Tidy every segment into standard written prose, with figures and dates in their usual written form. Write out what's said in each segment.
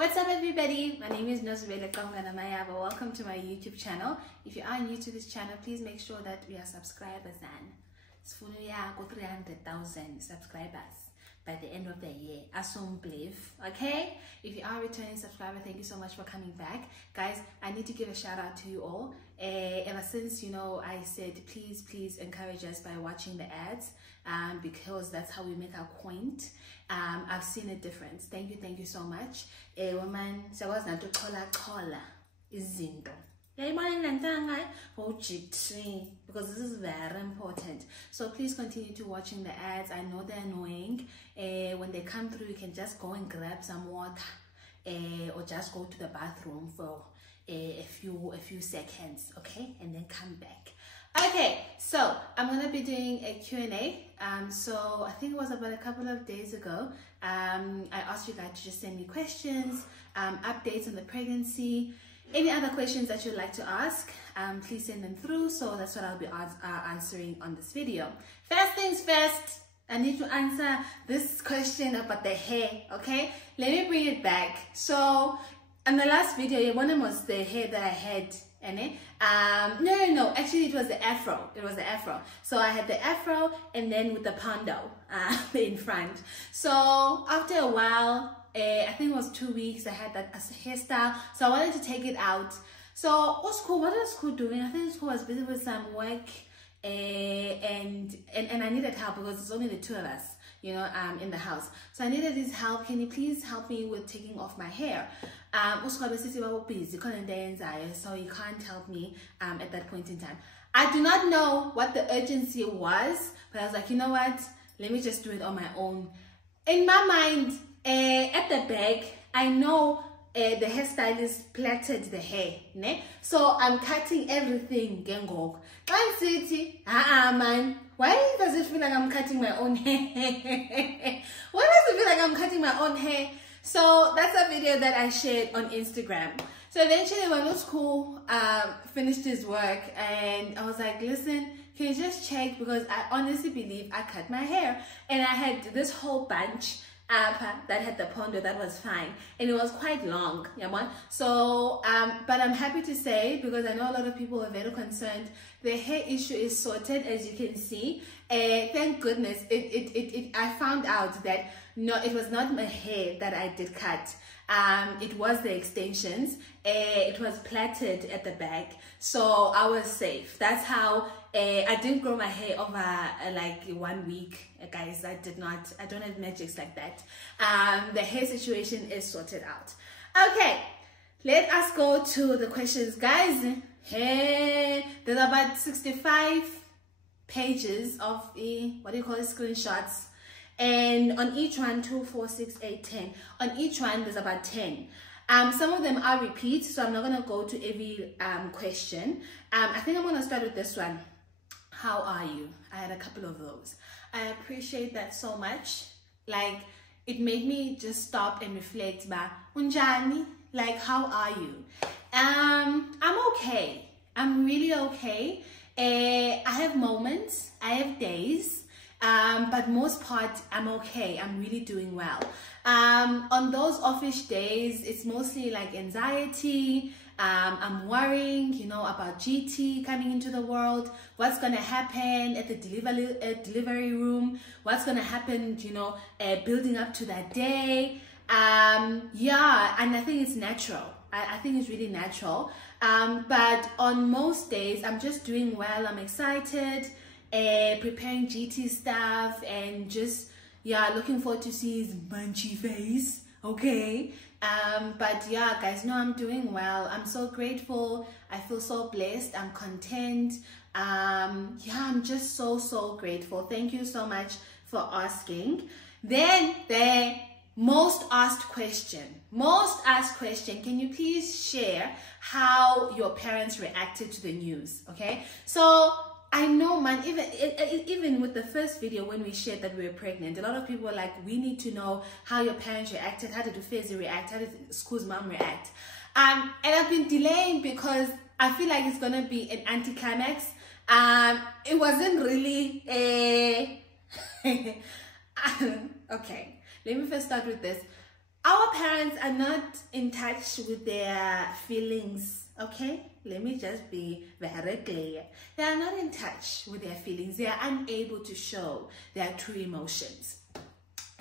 What's up everybody? My name is Nozibele Mayaba. Welcome to my YouTube channel. If you are new to this channel, please make sure that we are subscribers and it's for 300,000 subscribers by the end of the year. Okay? If you are a returning subscriber, thank you so much for coming back. Guys, I need to give a shout out to you all. Ever since, I said please encourage us by watching the ads, because that's how we make our point. I've seen a difference. Thank you so much. Woman, so I was not to call izinto. Because this is very important. So please continue to watching the ads. I know they're annoying. When they come through, you can just go and grab some water, or just go to the bathroom for a few seconds, okay, and then come back. Okay, so I'm gonna be doing a Q&A. So I think it was about a couple of days ago. I asked you guys to just send me questions, updates on the pregnancy, any other questions that you'd like to ask. Please send them through. So that's what I'll be answering on this video. First things first, I need to answer this question about the hair. Okay, let me bring it back. So in the last video, one was the hair that I had. No, actually it was the afro. So I had the afro and then with the pondo in front. So after a while, I think it was 2 weeks, I had that as a hairstyle. So I wanted to take it out. So what was school doing? I think school was busy with some work, and I needed help because it's only the two of us, in the house. So I needed his help. Can you please help me with taking off my hair? So you can't help me at that point in time. I do not know what the urgency was, but I was like, you know what? Let me just do it on my own. In my mind, at the back, I know the hairstylist plaited the hair, ne? So I'm cutting everything. Man, why does it feel like I'm cutting my own hair? Why does it feel like I'm cutting my own hair? So that's a video that I shared on Instagram. So eventually when it was cool, finished his work, and I was like, listen, can you just check? Because I honestly believe I cut my hair, and I had this whole bunch that had the pondo that was fine, and it was quite long. So but I'm happy to say, because I know a lot of people are very concerned, the hair issue is sorted, as you can see. Thank goodness. I found out that no, it was not my hair that I did cut. It was the extensions. It was plaited at the back, so I was safe. That's how I didn't grow my hair over like 1 week, guys. I don't have magics like that. The hair situation is sorted out. Okay, let us go to the questions, guys. Hey, there's about 65 pages of screenshots. And on each one, 2, 4, 6, 8, 10. On each one, there's about 10. Some of them are repeats, so I'm not going to go to every question. I think I'm going to start with this one. How are you? I had a couple of those. I appreciate that so much. Like, it made me just stop and reflect. Unjani, like, how are you? I'm okay. I'm really okay. I have moments. I have days. But most part, I'm okay. I'm really doing well. On those offish days, it's mostly like anxiety. I'm worrying, about GT coming into the world. What's going to happen at the delivery room? What's going to happen, building up to that day. Yeah, and I think it's natural. I think it's really natural. But on most days, I'm just doing well. I'm excited. Preparing GT stuff, and just looking forward to see his bunchy face. Okay, but yeah, guys, no, I'm doing well. I'm so grateful. I feel so blessed. I'm content. I'm just so grateful. Thank you so much for asking. Then the most asked question, can you please share how your parents reacted to the news? Okay, so I know, man, even with the first video when we shared that we were pregnant, a lot of people were like, we need to know how your parents reacted. How did Ufezi react? How did School's mom react? And I've been delaying because I feel like it's going to be an anticlimax. It wasn't really a... Okay, let me first start with this. our parents are not in touch with their feelings, okay? Let me just be very clear. They are not in touch with their feelings. They are unable to show their true emotions.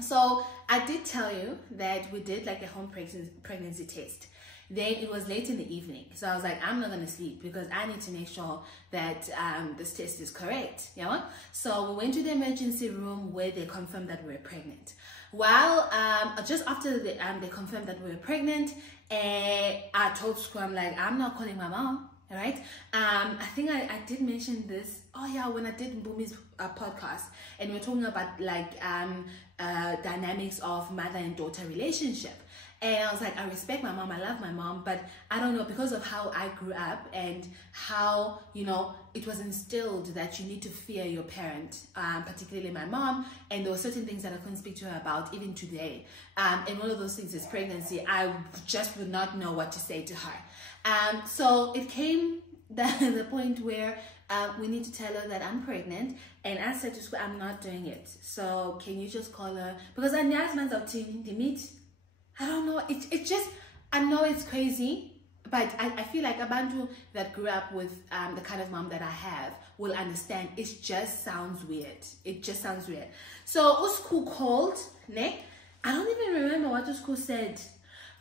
So I did tell you that we did like a home pregnancy test. Then it was late in the evening, so I was like, I'm not gonna sleep because I need to make sure that this test is correct. Yeah. So we went to the emergency room where they confirmed that we were pregnant. While just after they confirmed that we were pregnant, I told school, I'm like, I'm not calling my mom. All right. I think I did mention this. Oh yeah, when I did Bumi's podcast, and we're talking about like dynamics of mother and daughter relationship. And I was like, I respect my mom, I love my mom, but I don't know, because of how I grew up and how, you know, it was instilled that you need to fear your parent, particularly my mom, and there were certain things that I couldn't speak to her about even today. And one of those things is pregnancy. I just would not know what to say to her. So it came the point where we need to tell her that I'm pregnant, and I said to school, I'm not doing it. So can you just call her? Because I meet. I don't know, it just, I know it's crazy, but I feel like Abantu that grew up with the kind of mom that I have will understand. It just sounds weird. It just sounds weird. So Usku called, ne? I don't even remember what Usku said,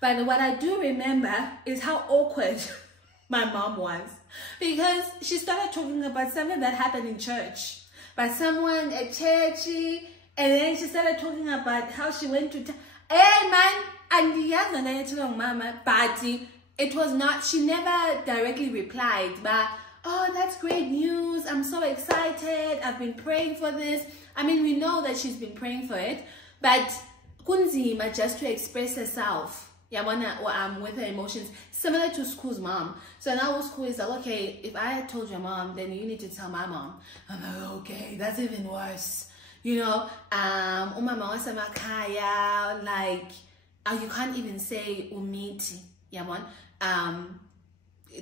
but what I do remember is how awkward my mom was, because she started talking about something that happened in church, by someone at churchy, and then she started talking about how she went to, hey man, and mama, but it was not, she never directly replied, but oh, that's great news, I'm so excited, I've been praying for this. I mean, we know that she's been praying for it, but kunzima just to express herself, with her emotions, similar to School's mom. So now School is like, okay, if I told your mom, then you need to tell my mom. I'm like, okay, that's even worse. You know, umama wasemakaya, like, you can't even say umiti, yamon.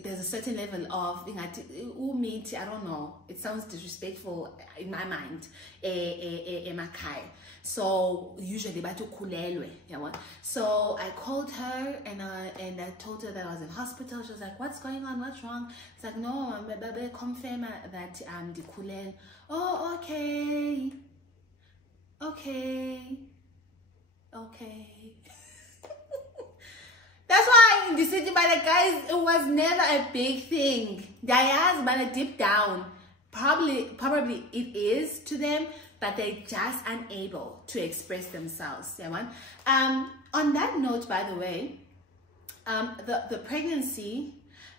There's a certain level of umiti, I don't know, it sounds disrespectful in my mind. Emakai. So usually batu kulelwe, yamon. So I called her and I told her that I was in hospital. She was like, what's going on? What's wrong? It's like, no, I'm confirm that the kulel. Oh, okay. Okay. That's why in the city, by the guys, it was never a big thing. Dayas, but deep down, probably it is to them, but they're just unable to express themselves. On that note, by the way, the pregnancy,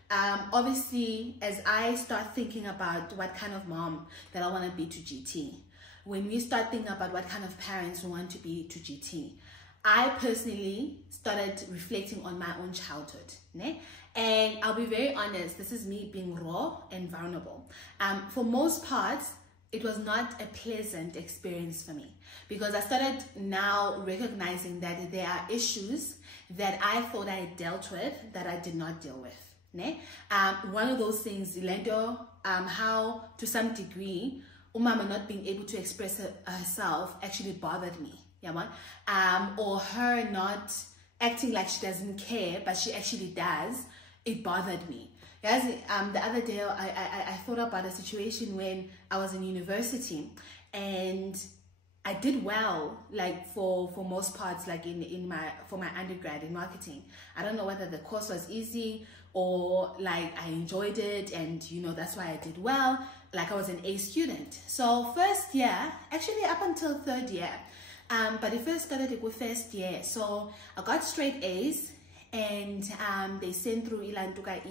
obviously, as I start thinking about what kind of mom that I want to be to GT, when we start thinking about what kind of parents we want to be to GT, I personally started reflecting on my own childhood. Ne? And I'll be very honest, this is me being raw and vulnerable. For most parts, it was not a pleasant experience for me, because I started now recognizing that there are issues that I thought I had dealt with that I did not deal with. Ne? One of those things, Lendo, how to some degree, Umama not being able to express herself actually bothered me. Or her not acting like she doesn't care, but she actually does. It bothered me. Guys, the other day I thought about a situation when I was in university, and I did well, like for most parts, like for my undergrad in marketing. I don't know whether the course was easy or like I enjoyed it, and you know that's why I did well. Like I was an A student. So first year, actually up until third year. But it first started with first year, so I got straight A's, and they sent through Ilantuka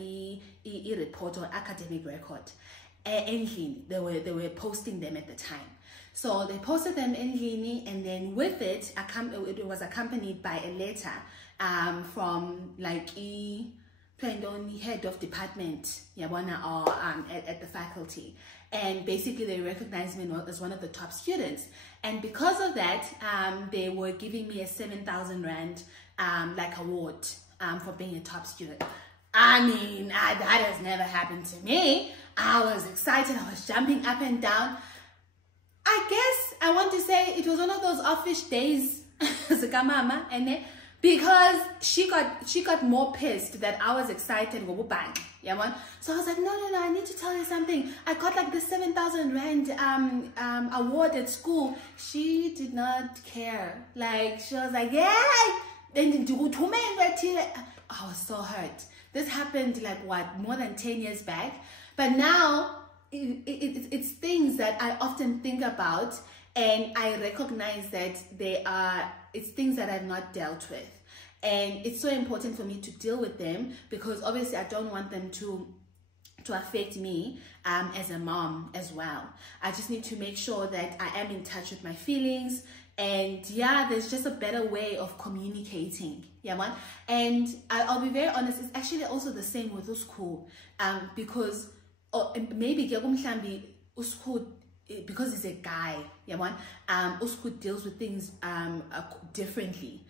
report or academic record. Endlini, they were posting them at the time. So they posted them endlini, and then with it, it was accompanied by a letter from like head of department, or at the faculty. And basically they recognized me as one of the top students, and because of that they were giving me a 7,000 rand like award for being a top student. I mean, that has never happened to me. I was excited, I was jumping up and down. I guess I want to say it was one of those offish days, and because she got more pissed that I was excited. Bang, yeah, man. So I was like, no, I need to tell you something. I got like the 7,000 rand award at school. She did not care. Like, she was like, yeah. Then I was so hurt. This happened like what, more than 10 years back. But now it's things that I often think about, and I recognize that it's things that I've not dealt with. And it's so important for me to deal with them, because obviously I don't want them to affect me as a mom as well. I just need to make sure that I am in touch with my feelings. And yeah, there's just a better way of communicating. Yeah, man. And I'll be very honest, it's actually also the same with Usku. Because maybe Usku, because he's a guy, yeah, man. Usku deals with things differently.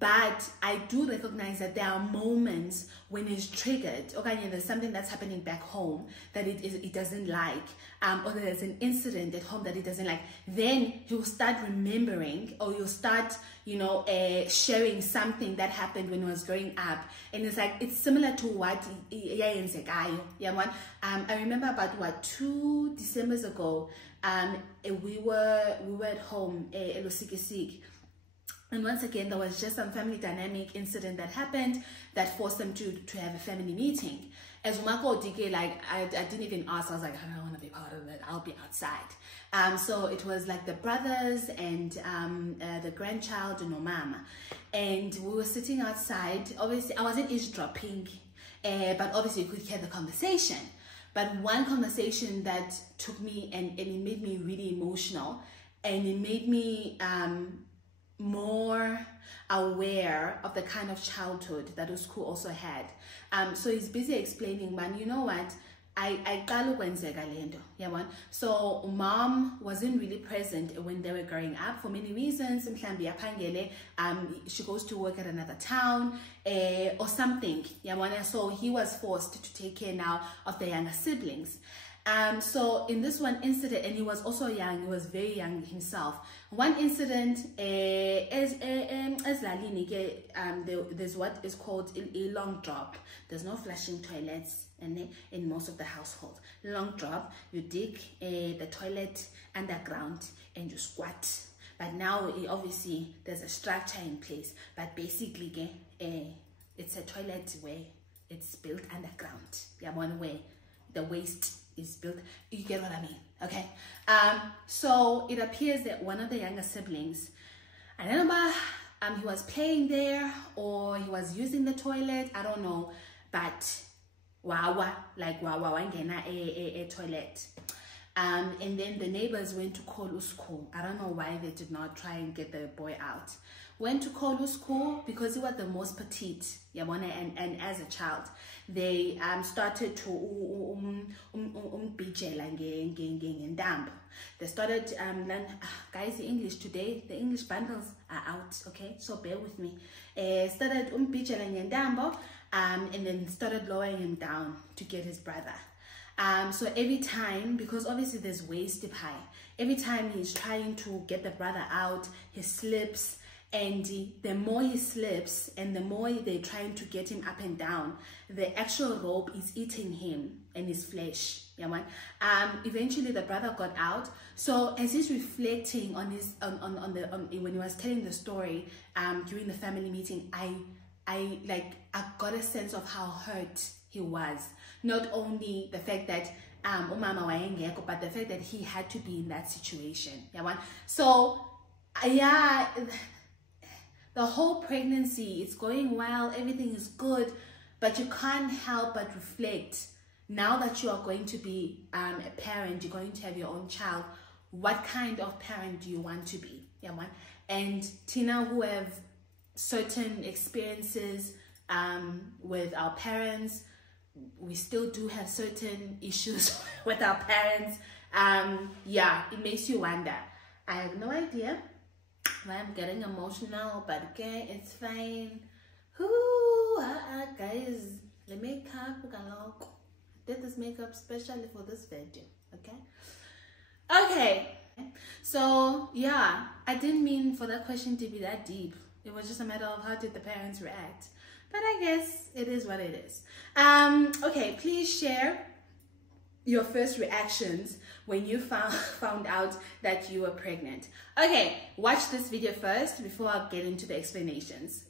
But I do recognize that there are moments when it's triggered. Okay, there's something that's happening back home that it doesn't like, or there's an incident at home that it doesn't like. Then he will start remembering, or you'll start, sharing something that happened when he was growing up, and it's like it's similar to what I remember about 2 Decembers ago. We were at home, and once again, there was just some family dynamic incident that happened that forced them to have a family meeting. As Umako Dike, like, I didn't even ask. I was like, I don't want to be part of it. I'll be outside. So it was like the brothers and the grandchild and mama. And we were sitting outside. Obviously, I wasn't eavesdropping, but obviously you could hear the conversation. But one conversation that took me, and it made me really emotional, and it made me more aware of the kind of childhood that Usku also had. So he's busy explaining, man, you know what, so mom wasn't really present when they were growing up for many reasons. She goes to work at another town or something. So he was forced to take care now of the younger siblings. So in this one incident, and he was also young, he was very young himself. One incident, there's what is called a long drop. There's no flushing toilets in most of the households. Long drop, you dig the toilet underground and you squat. But now, obviously, there's a structure in place. But basically, it's a toilet where it's built underground. Yeah, one way the waste is built. You get what I mean? Okay. So it appears that one of the younger siblings, I don't know, he was playing there or he was using the toilet, I don't know, but a toilet. And then the neighbors went to call Usku. I don't know why they did not try and get the boy out. Went to call Usku because he was the most petite, and as a child, they started to they started guys, the English today, the English bundles are out, okay, so bear with me. Started and then started lowering him down to get his brother. So every time, because obviously there's waist high, every time he's trying to get the brother out, he slips, and the more he slips and the more they're trying to get him up and down, the actual rope is eating him and his flesh. Eventually the brother got out. So as he's reflecting on his when he was telling the story during the family meeting, I got a sense of how hurt he was. Not only the fact that but the fact that he had to be in that situation. So yeah, the whole pregnancy, it's going well, everything is good, but you can't help but reflect, now that you are going to be a parent, you're going to have your own child, what kind of parent do you want to be? And Tina, who have certain experiences with our parents, we still do have certain issues with our parents. Yeah, it makes you wonder. I have no idea why I'm getting emotional, but okay, it's fine. Guys, the makeup, did this makeup specially for this video, okay? So yeah, I didn't mean for that question to be that deep. It was just a matter of how did the parents react. But I guess it is what it is. Okay, please share your first reactions when you found out that you were pregnant. Okay, watch this video first before I get into the explanations.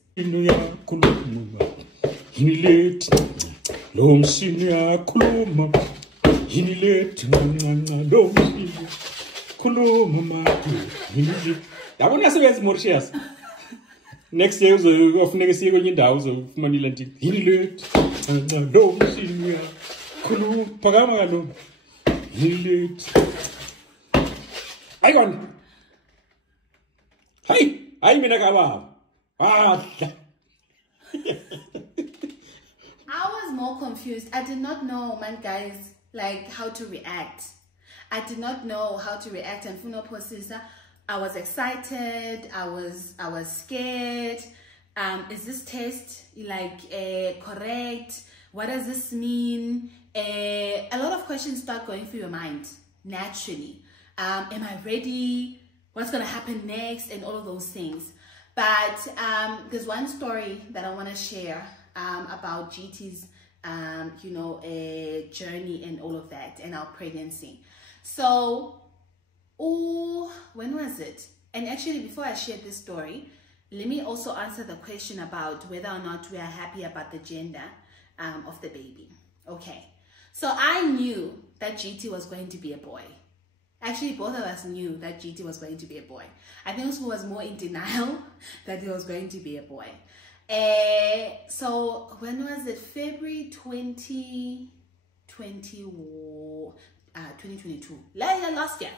Next year, of next year, when you down, so Manilanti, Hillet, Dom, Senior, Kulu, Pagamano, Hillet. I gone. Hi, I'm in a gawa. Ah, I was more confused. I did not know, man, guys, like how to react. I did not know how to react. And Funo Posisa, I was excited. I was scared. Is this test like correct? What does this mean? A lot of questions start going through your mind naturally. Am I ready? What's gonna happen next? And all of those things. But there's one story that I want to share about GT's journey and all of that, and our pregnancy. So when was it? And actually, before I share this story, let me also answer the question about whether or not we are happy about the gender of the baby. Okay, so I knew that GT was going to be a boy. Actually, both of us knew that GT was going to be a boy. I think Usku was more in denial that he was going to be a boy. So when was it? February 2022. Last year.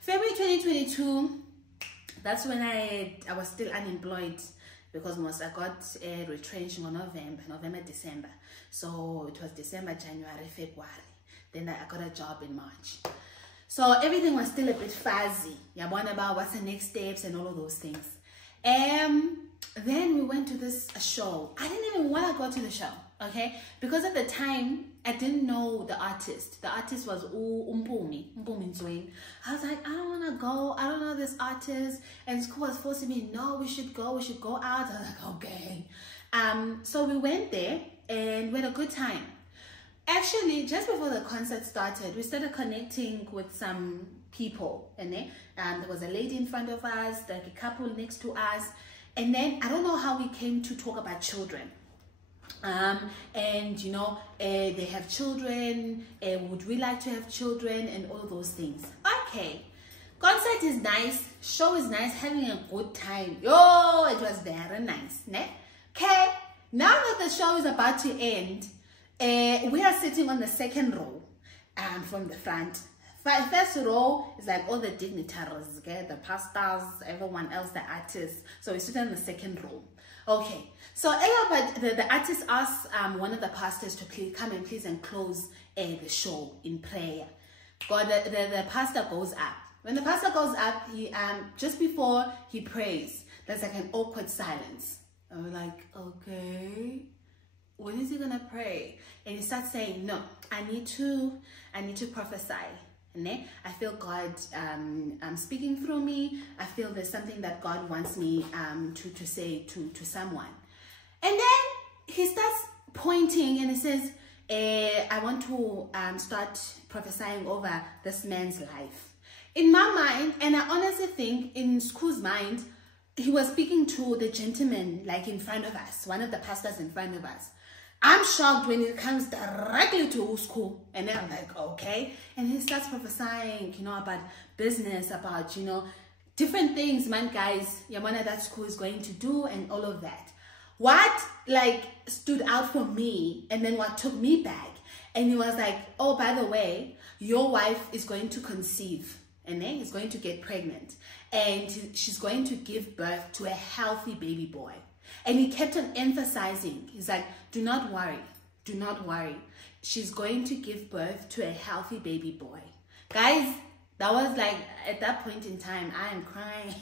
February 2022, that's when I was still unemployed, because I got retrenched in November, December. So it was December, January, February. Then I got a job in March. So everything was still a bit fuzzy. You wonder about what's the next steps and all of those things. Then we went to this show. I didn't even want to go to the show, okay? Because at the time, I didn't know the artist. The artist was Mpumi Nzweni. I was like, I don't want to go. I don't know this artist. And school was forcing me, no, we should go out. I was like, okay. So we went there and we had a good time. Actually, just before the concert started, we started connecting with some people. And then there was a lady in front of us, like a couple next to us. And then I don't know how we came to talk about children. They have children, would we like to have children, and all those things. Okay, concert is nice, show is nice, having a good time. Yo, it was very nice, ne? Okay, now that the show is about to end, we are sitting on the second row from the front. First row is like all the dignitaries, okay? The pastors, everyone else, the artists. So we sit on the second row. Okay, so the artist asked one of the pastors to come and please and close the show in prayer. The pastor goes up. When the pastor goes up, he just before he prays, there's like an awkward silence. And we're like, okay, when is he gonna pray? And he starts saying, no, I need to prophesy. I feel God speaking through me. I feel there's something that God wants me to say to someone. And then he starts pointing and he says, I want to start prophesying over this man's life. In my mind, and I honestly think in Sku's mind, he was speaking to the gentleman like in front of us, one of the pastors in front of us. I'm shocked when it comes directly to Usku. And then I'm like, okay. And he starts prophesying, about business, about, different things, man, guys, Yamana that school is going to do and all of that. What, stood out for me and then what took me back. And he was like, oh, by the way, your wife is going to conceive and then is going to get pregnant. And she's going to give birth to a healthy baby boy. And he kept on emphasizing, he's like, do not worry. She's going to give birth to a healthy baby boy. Guys, that was like, at that point in time, I am crying.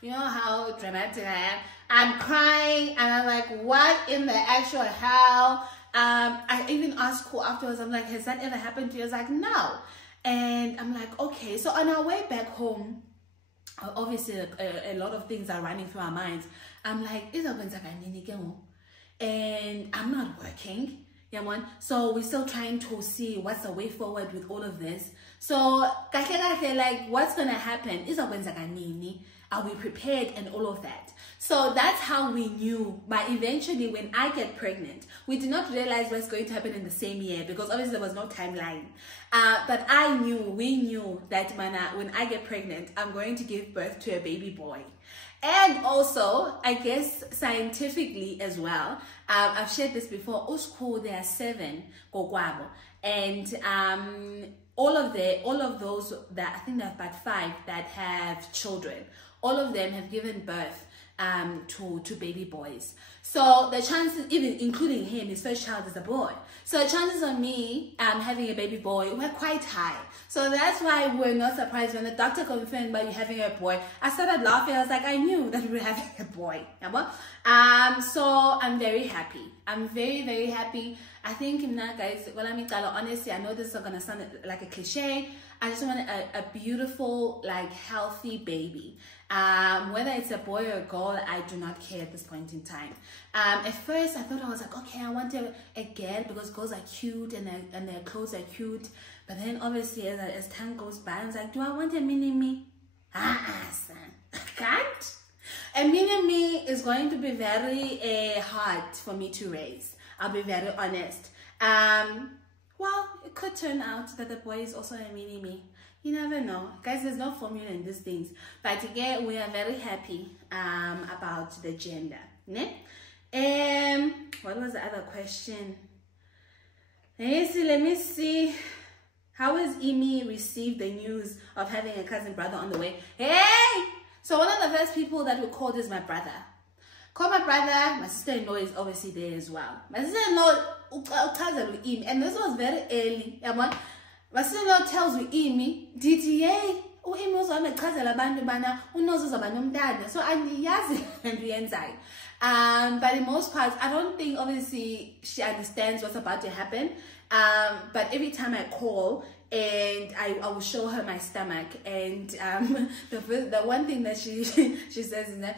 You know how dramatic I am? I'm crying and I'm like, what in the actual hell? I even asked Cole afterwards, I'm like, has that ever happened to you? I was like, no. And I'm like, okay. So on our way back home, obviously a lot of things are running through our minds. I'm like, and I'm not working. Yeah, one. So we're still trying to see what's the way forward with all of this. So like, what's gonna happen? Are we prepared and all of that? So that's how we knew. But eventually, when I get pregnant, we did not realize what's going to happen in the same year, because obviously there was no timeline. But we knew that when I get pregnant, I'm going to give birth to a baby boy. And also, I guess scientifically as well, I've shared this before. Usku, there are 7 kokwabo, and all of those that I think there are about 5 that have children. All of them have given birth to baby boys. So the chances, even including him, his first child is a boy. So the chances of me having a baby boy were quite high. So that's why we're not surprised when the doctor confirmed about you having a boy. I started laughing. I was like, I knew that we were having a boy. So I'm very happy. I'm very, very happy. I think, guys, honestly, I know this is going to sound like a cliche. I just want a beautiful, like, healthy baby. Whether it's a boy or a girl, I do not care at this point in time. At first, I thought, I was like, okay, I want a girl because girls are cute and their clothes are cute. But then, obviously, as time goes by, I was like, do I want a mini-me? Son, I can't. A mini-me is going to be very hard for me to raise. I'll be very honest. Well, it could turn out that the boy is also a mini-me. You never know. Guys, there's no formula in these things. But again, we are very happy about the gender. Ne? What was the other question? Let me see. How has Imi received the news of having a cousin brother on the way? Hey! So one of the first people that we called is my brother. Call my brother. My sister-in-law is obviously there as well. My sister-in-law and this was very early. My sister-in-law tells me, Imi, DTA, so but in most parts, I don't think obviously she understands what's about to happen. But every time I call, and I will show her my stomach, and the one thing that she says is that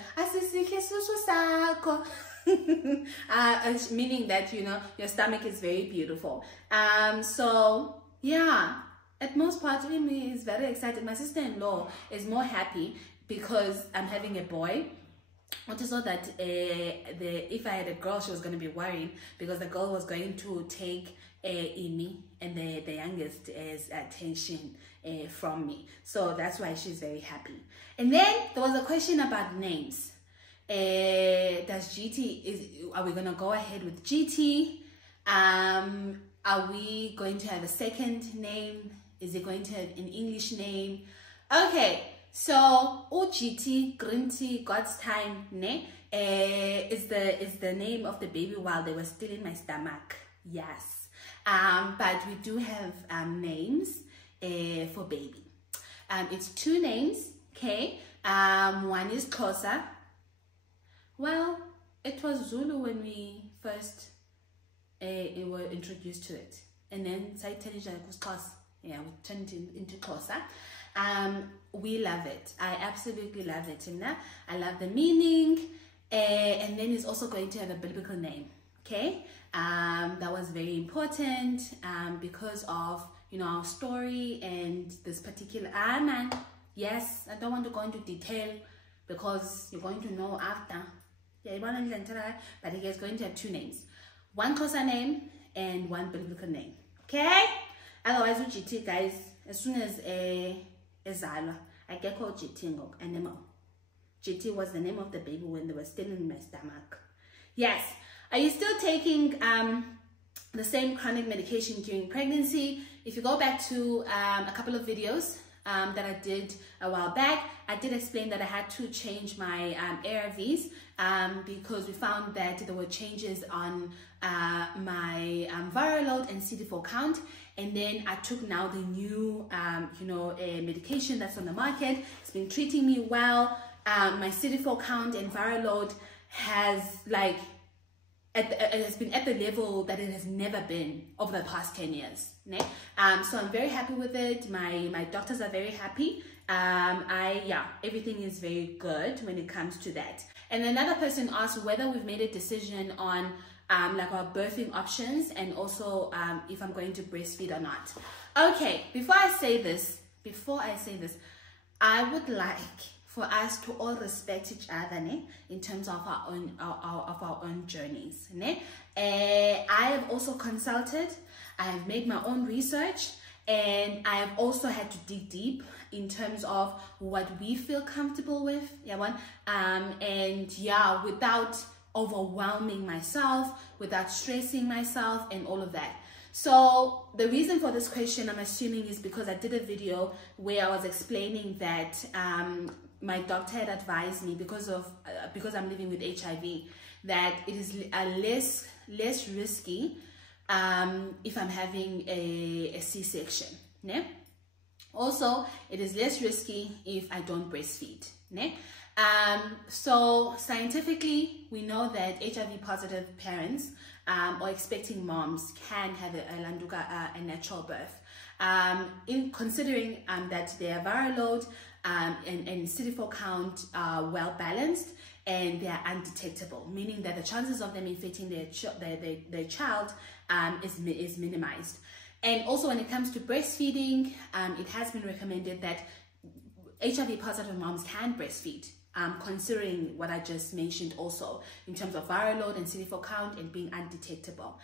meaning that, you know, your stomach is very beautiful. So yeah, at most parts, Amy is very excited. My sister-in-law is more happy because I'm having a boy. I just saw that if I had a girl, she was going to be worried because the girl was going to take Amy and the youngest as attention from me. So that's why she's very happy. And then there was a question about names. Are we going to go ahead with GT? Are we going to have a second name? Is it going to have an English name? Okay, so GT, Green Tea, God's Time, ne? Is the name of the baby while they were still in my stomach. Yes. But we do have names for baby. It's 2 names, okay? One is Xhosa. Well, it was Zulu when we first were introduced to it. And then Xhosa. Yeah, we turned it into Xhosa. We love it. I absolutely love it. I love the meaning. And then it's also going to have a biblical name. Okay? That was very important because of, you know, our story and this particular man. Yes, I don't want to go into detail because you're going to know after. But he is going to have 2 names. One Xhosa name and one biblical name. Okay? Otherwise, GT, guys, as soon as Ezalwa, I get called GT anymore. GT was the name of the baby when they were still in my stomach. Yes. Are you still taking the same chronic medication during pregnancy? If you go back to a couple of videos that I did a while back, I did explain that I had to change my ARVs because we found that there were changes on my viral load and CD4 count. And then I took now the new, medication that's on the market. It's been treating me well. My CD4 count and viral load has it has been at the level that it has never been over the past 10 years. So I'm very happy with it. My doctors are very happy. Everything is very good when it comes to that. And another person asked whether we've made a decision on like our birthing options, and also if I'm going to breastfeed or not. Okay, before I say this, I would like for us to all respect each other, ne? In terms of our own journeys. Ne? I have also consulted, I have made my own research, and I have also had to dig deep in terms of what we feel comfortable with, without overwhelming myself, without stressing myself and all of that. So the reason for this question, I'm assuming, is because I did a video where I was explaining that my doctor had advised me, because I'm living with HIV, that it is less risky if I'm having a C-section. Ne? Also, it is less risky if I don't breastfeed. Ne? So scientifically, we know that HIV positive parents or expecting moms can have a natural birth. In considering that their viral load and CD4 count are well balanced and they are undetectable, meaning that the chances of them infecting their child is minimized. And also when it comes to breastfeeding, it has been recommended that HIV positive moms can breastfeed, considering what I just mentioned also in terms of viral load and CD4 count and being undetectable.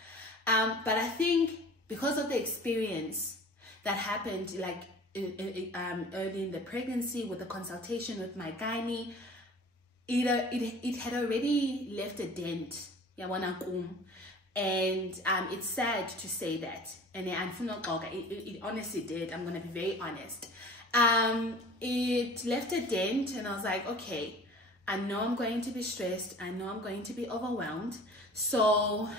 But I think because of the experience that happened like early in the pregnancy with the consultation with my gynae, it had already left a dent. And it's sad to say that, and it honestly did. I'm gonna be very honest. It left a dent, and I was like, okay, I know I'm going to be stressed, I know I'm going to be overwhelmed, so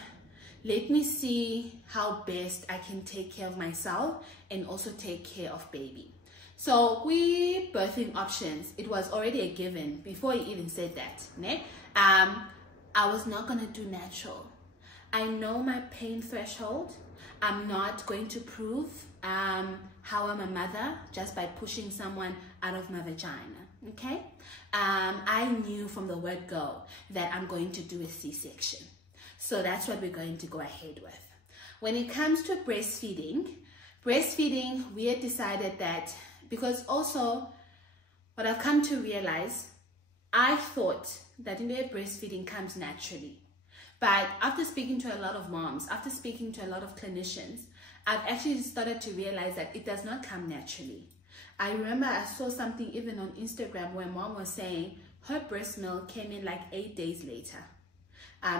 let me see how best I can take care of myself and also take care of baby. So we birthing options, it was already a given before he even said that. Ne? I was not gonna do natural. I know my pain threshold. I'm not going to prove how I'm a mother just by pushing someone out of my vagina, okay? I knew from the word go that I'm going to do a C-section. So that's what we're going to go ahead with. When it comes to breastfeeding, we had decided that, because also what I've come to realize, I thought that breastfeeding comes naturally. But after speaking to a lot of moms, after speaking to a lot of clinicians, I've actually started to realize that it does not come naturally. I remember I saw something even on Instagram where mom was saying her breast milk came in like 8 days later.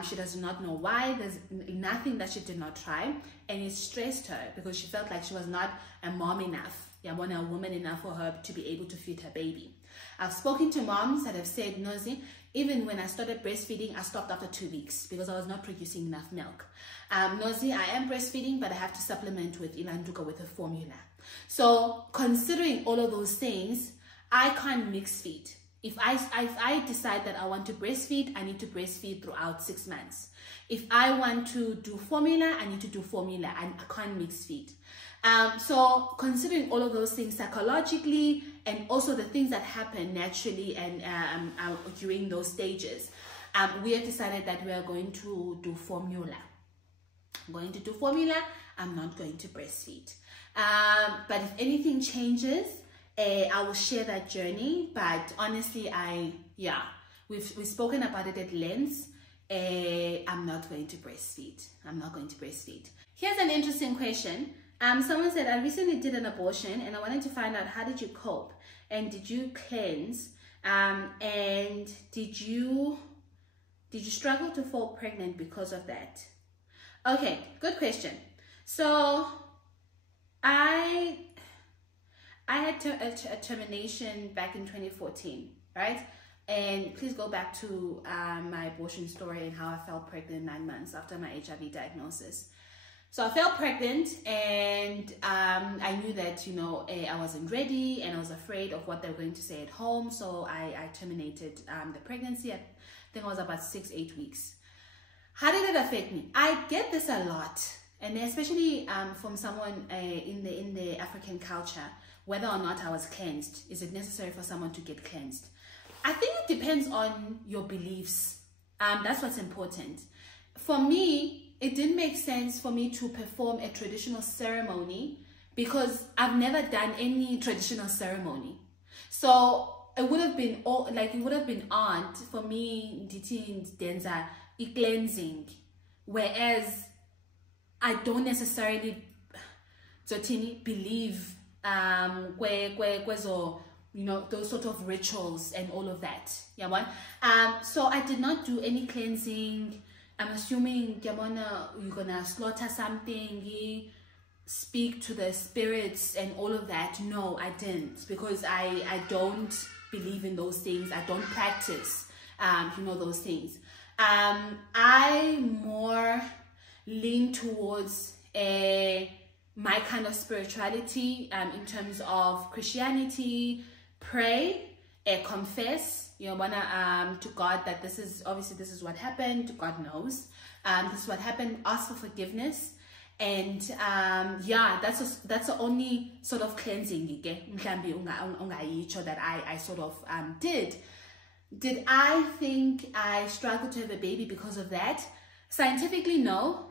She does not know why. There's nothing that she did not try, and it stressed her because she felt like she was not a mom enough, a woman enough for her to be able to feed her baby. I've spoken to moms that have said, Nozi, even when I started breastfeeding, I stopped after 2 weeks because I was not producing enough milk. Nozi, I am breastfeeding, but I have to supplement with Ilanduka with a formula. So considering all of those things, I can't mix feed. If I decide that I want to breastfeed, I need to breastfeed throughout 6 months. If I want to do formula, I need to do formula, and I can't mix feed. So considering all of those things psychologically, and also the things that happen naturally and during those stages, we have decided that we are going to do formula. I'm going to do formula. I'm not going to breastfeed. But if anything changes, I will share that journey. But honestly, we've spoken about it at length. I'm not going to breastfeed. I'm not going to breastfeed. Here's an interesting question. Someone said, I recently did an abortion and I wanted to find out, how did you cope? And did you cleanse? And did you struggle to fall pregnant because of that? Okay, good question. So I had a termination back in 2014, right? And please go back to my abortion story and how I fell pregnant 9 months after my HIV diagnosis. So I fell pregnant, and I knew that, I wasn't ready, and I was afraid of what they were going to say at home. So I terminated the pregnancy. I think it was about 6-8 weeks. How did it affect me? I get this a lot, and especially from someone in the African culture, whether or not I was cleansed. Is it necessary for someone to get cleansed? I think it depends on your beliefs. That's what's important. For me, it didn't make sense for me to perform a traditional ceremony because I've never done any traditional ceremony. So it would have been odd for me to denza cleansing, whereas I don't necessarily believe those sort of rituals and all of that. So I did not do any cleansing. I'm assuming you're gonna slaughter something, speak to the spirits and all of that. No, I didn't, because I don't believe in those things. I don't practice those things. I more lean towards my kind of spirituality in terms of Christianity. Pray, confess, to God that this is what happened. God knows. This is what happened. Ask for forgiveness. And that's the only sort of cleansing that I sort of did. Did I think I struggled to have a baby because of that? Scientifically, no.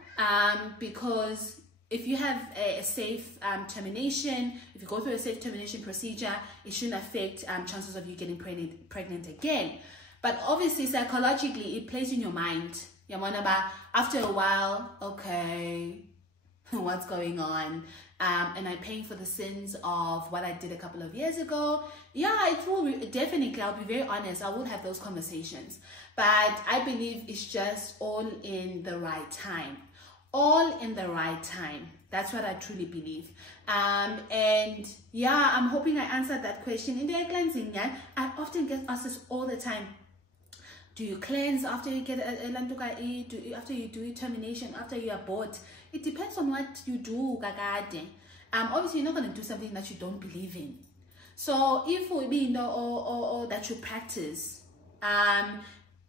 Because if you have a safe termination, if you go through a safe termination procedure, it shouldn't affect chances of you getting pregnant again. But obviously, psychologically, it plays in your mind. After a while, okay, what's going on? And I'm paying for the sins of what I did a couple of years ago. Yeah, it will definitely, I'll be very honest, I will have those conversations. But I believe it's just all in the right time. All in the right time. That's what I truly believe. And yeah, I'm hoping I answered that question. In the cleansing, I often get asked this all the time. Do you cleanse after you get a lantuka? After you do termination, after you abort? It depends on what you do, gagade. Obviously, you're not going to do something that you don't believe in. So if we be or that you practice, and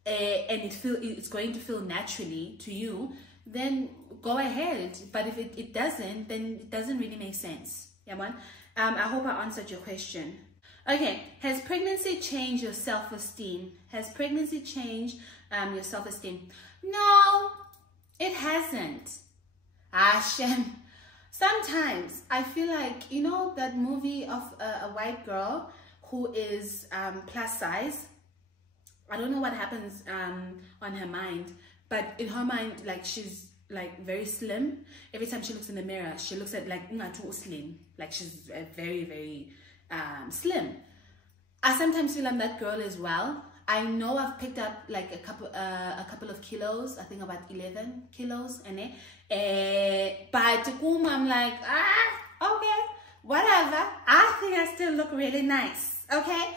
it's going to feel naturally to you, then go ahead. But if it doesn't, then it doesn't really make sense. Yeah, man. I hope I answered your question. Okay, has pregnancy changed your self-esteem? Has pregnancy changed your self-esteem? No, it hasn't. Shem. Sometimes I feel like, that movie of a white girl who is plus size. I don't know what happens on her mind, but in her mind, like, she's like very slim. Every time she looks in the mirror, she looks at like too slim, like she's very, very slim. I sometimes feel I'm that girl as well. I know I've picked up like a couple of kilos. I think about 11 kilos, but I'm like, okay, whatever. I think I still look really nice. Okay.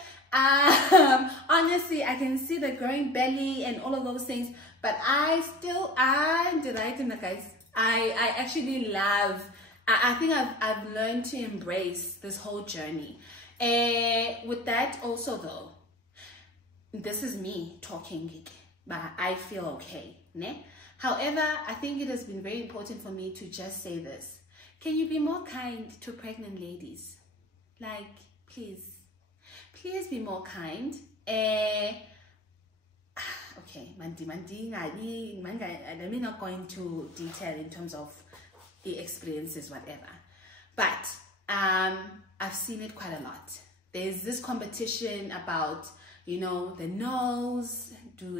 Honestly, I can see the growing belly and all of those things, but I actually love. I think I've learned to embrace this whole journey. With that also though, this is me talking, but I feel okay. Ne? However, I think it has been very important for me to just say this. Can you be more kind to pregnant ladies? Like, please be more kind. Okay, let me not go into detail in terms of the experiences, whatever. But I've seen it quite a lot. There's this competition about, the nose.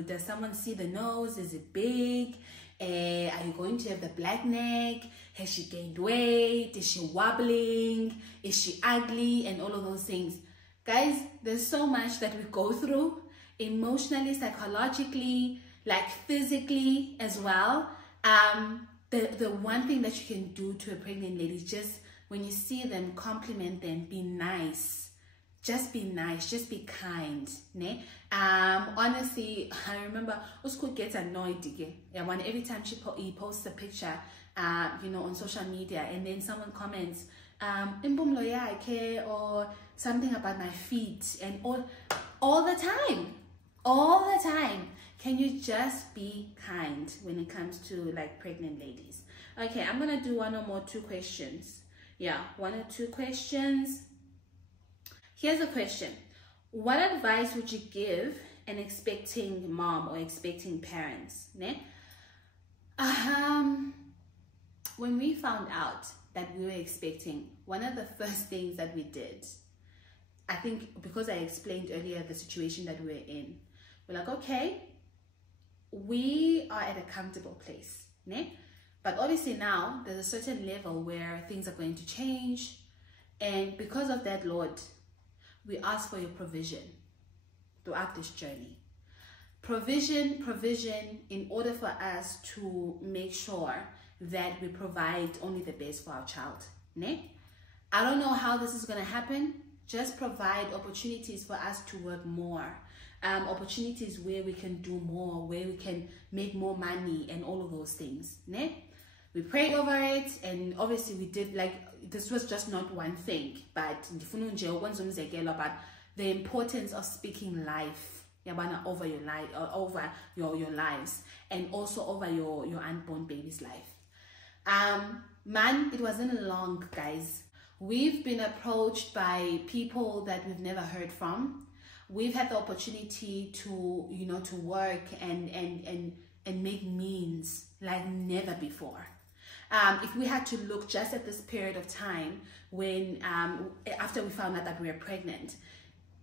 Does someone see the nose? Is it big? Are you going to have the black neck? Has she gained weight? Is she wobbling? Is she ugly? And all of those things. Guys, there's so much that we go through emotionally, psychologically, like physically as well. The one thing that you can do to a pregnant lady is just when you see them, compliment them, be nice. Just be nice, just be kind. Ne? Honestly, I remember Usko gets annoyed when every time he posts a picture, on social media, and then someone comments, or something about my feet, and all the time. Can you just be kind when it comes to like pregnant ladies? Okay, I'm gonna do two questions. Yeah, 1 or 2 questions. Here's a question. What advice would you give an expecting mom or expecting parents? Ne? When we found out that we were expecting, one of the first things that we did, I think because I explained earlier the situation that we were in, we're like, okay, we are at a comfortable place, ne? But obviously now there's a certain level where things are going to change. And because of that, Lord, we ask for your provision throughout this journey. Provision in order for us to make sure that we provide only the best for our child. Ne? I don't know how this is going to happen. Just provide opportunities for us to work more. Opportunities where we can do more, where we can make more money and all of those things. Ne? We prayed over it, and obviously we did, like, this was just not one thing, but the importance of speaking life over your life, over your lives, and also over your unborn baby's life. Man, it wasn't long, guys. We've been approached by people that we've never heard from. We've had the opportunity to, to work and make means like never before. If we had to look just at this period of time when, after we found out that we were pregnant,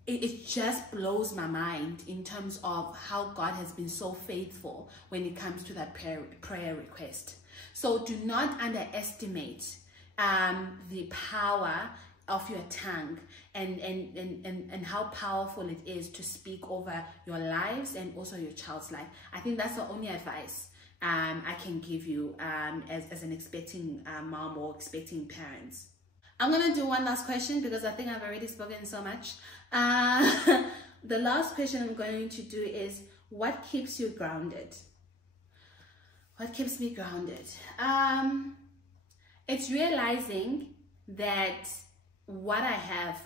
it just blows my mind in terms of how God has been so faithful when it comes to that prayer request. So do not underestimate the power of your tongue and how powerful it is to speak over your lives and also your child's life. I think that's the only advice I can give you as an expecting mom or expecting parents. I'm going to do one last question because I think I've already spoken so much. The last question I'm going to do is, what keeps you grounded? What keeps me grounded? It's realizing that what I have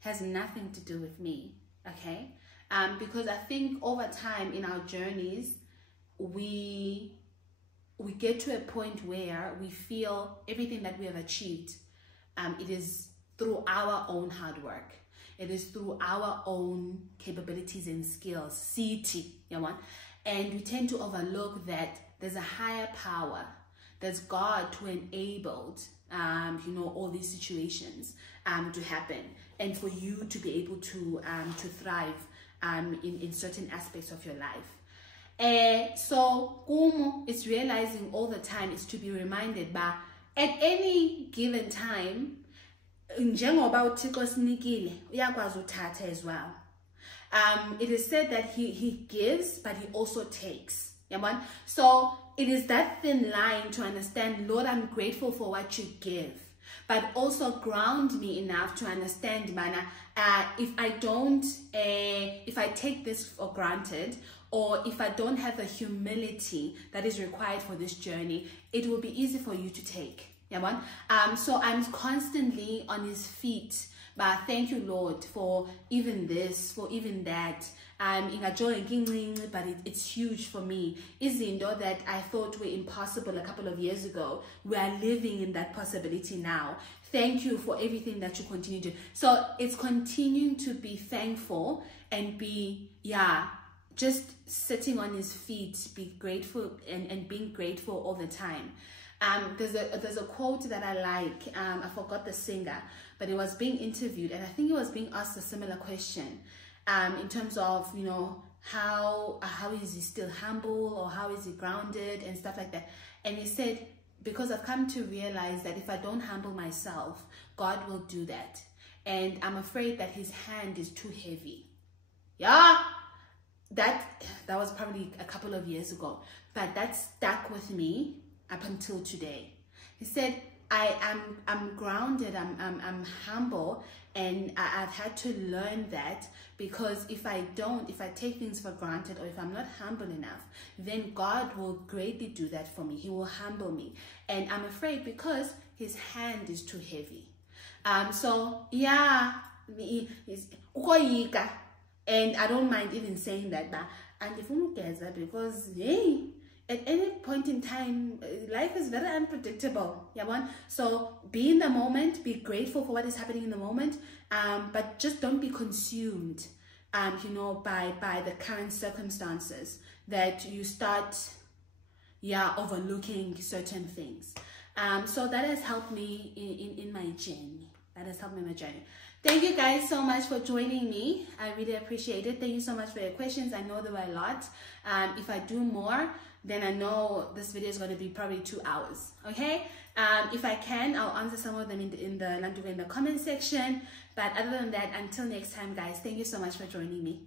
has nothing to do with me, okay? Because I think over time in our journeys, we get to a point where we feel everything that we have achieved, it is through our own hard work. It is through our own capabilities and skills, CT, and we tend to overlook that there's a higher power. There's God who enabled, all these situations to happen, and for you to be able to thrive in certain aspects of your life. So Kumo is realizing all the time, is to be reminded by at any given time, njengoba uThixo sinikile uyakwazi uthatha as well. It is said that he gives, but he also takes. So it is that thin line to understand, Lord, I'm grateful for what you give, but also ground me enough to understand, if I take this for granted, or if I don't have the humility that is required for this journey, it will be easy for you to take. So I'm constantly on his feet. But thank you, Lord, for even this, for even that. But it's huge for me. Izinto that I thought were impossible a couple of years ago, we are living in that possibility now. Thank you for everything that you continue to do. So it's continuing to be thankful and be, just sitting on his feet, be grateful and being grateful all the time. There's a quote that I like. I forgot the singer, but it was being interviewed, and I think he was being asked a similar question in terms of, how is he still humble, or how is he grounded and stuff like that. And he said, because I've come to realize that if I don't humble myself, God will do that, and I'm afraid that his hand is too heavy. That was probably a couple of years ago, but that stuck with me up until today. He said, I'm grounded, I'm humble, and I've had to learn that, because if I take things for granted, or if I'm not humble enough, then God will greatly do that for me. He will humble me, and I'm afraid because his hand is too heavy. And I don't mind even saying that, but and if you get that, because hey, at any point in time, life is very unpredictable. Yeah, so be in the moment, be grateful for what is happening in the moment, but just don't be consumed, you know, by the current circumstances, that you start, overlooking certain things. So that has helped me in my journey. That has helped me in my journey. Thank you guys so much for joining me. I really appreciate it. Thank you so much for your questions. I know there were a lot. If I do more, then I know this video is going to be probably 2 hours. Okay. If I can, I'll answer some of them in the comment section. But other than that, until next time, guys, thank you so much for joining me.